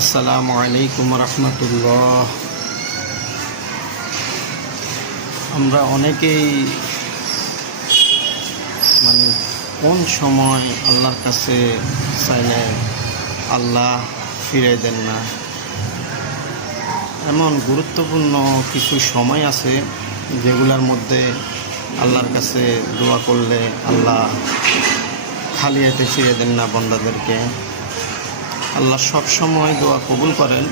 আসসালামু আলাইকুম রহমতুল্লাহ। আমরা অনেকেই কোন সময় আল্লাহর কাছে চাইলে আল্লাহ ফিরিয়ে দেন না। এমন গুরুত্বপূর্ণ কিছু সময় আছে যেগুলোর মধ্যে আল্লাহর কাছে দোয়া করলে আল্লাহ খালি হাতে ফিরিয়ে দেন না বান্দাদেরকে। আল্লাহ সব সময় দোয়া কবুল করেন,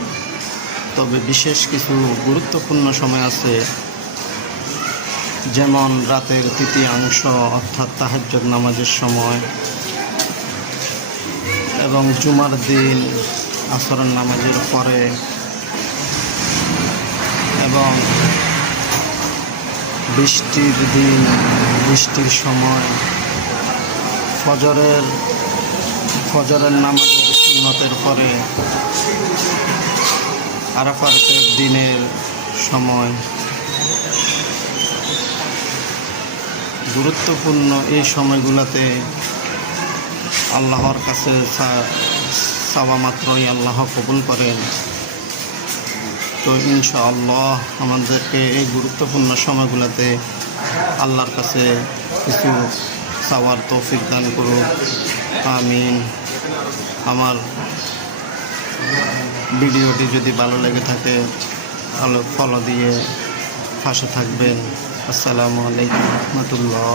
তবে বিশেষ কিছু গুরুত্বপূর্ণ সময় আছে, যেমন রাতের তৃতীয়াংশ অর্থাৎ তাহাজ্জুদ নামাজের সময়, এবং জুমার দিন আসরের নামাজের পরে, এবং বৃষ্টির দিন বৃষ্টির সময়, ফজরের নামাজের সুন্নতের পরে, আরাফাতের দিনের সময়। গুরুত্বপূর্ণ এই সময়গুলোতে আল্লাহর কাছে চাওয়া মাত্রই আল্লাহ কবুল করেন। তো ইনশাআল্লাহ আমাদেরকে এই গুরুত্বপূর্ণ সময়গুলোতে আল্লাহর কাছে কিছু চাওয়ার তৌফিক দান করুক, আমিন। আমার ভিডিওটি যদি ভালো লেগে থাকে তাহলে ফলো দিয়ে পাশে থাকবেন। আসসালামু আলাইকুম রহমতুল্লাহ।